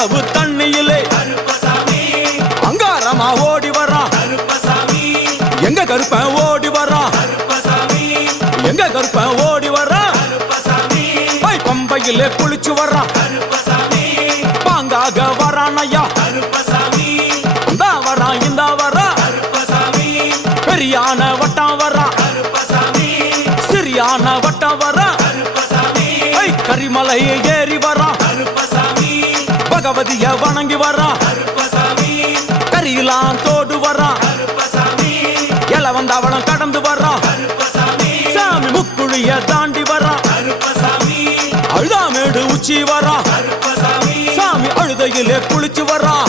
அவ்வளவு தண்ணியிலே அங்காரமா ஓடி வரான் எங்க கருப்பன் ஓடி வரான் எங்க கருப்பன் ஓடி வரான் பம்பையிலே குளிச்சு வரான் பாங்காக வரான் ஐயா இந்தா வரான் இந்த வரான் பெரியான வட்டம் வரான் சிறியான வட்டம் வரான் கரிமலையை ஏறி வரான் பகவதிய வணங்கி வரான் கரியெல்லாம் தோடு வரான் எல வந்தவளம் கடந்து வரான் சாமி முக்குழிய தாண்டி வரான் அழுதாமேடு உச்சி வரான் சாமி அழுதையிலே குளிச்சு வரான்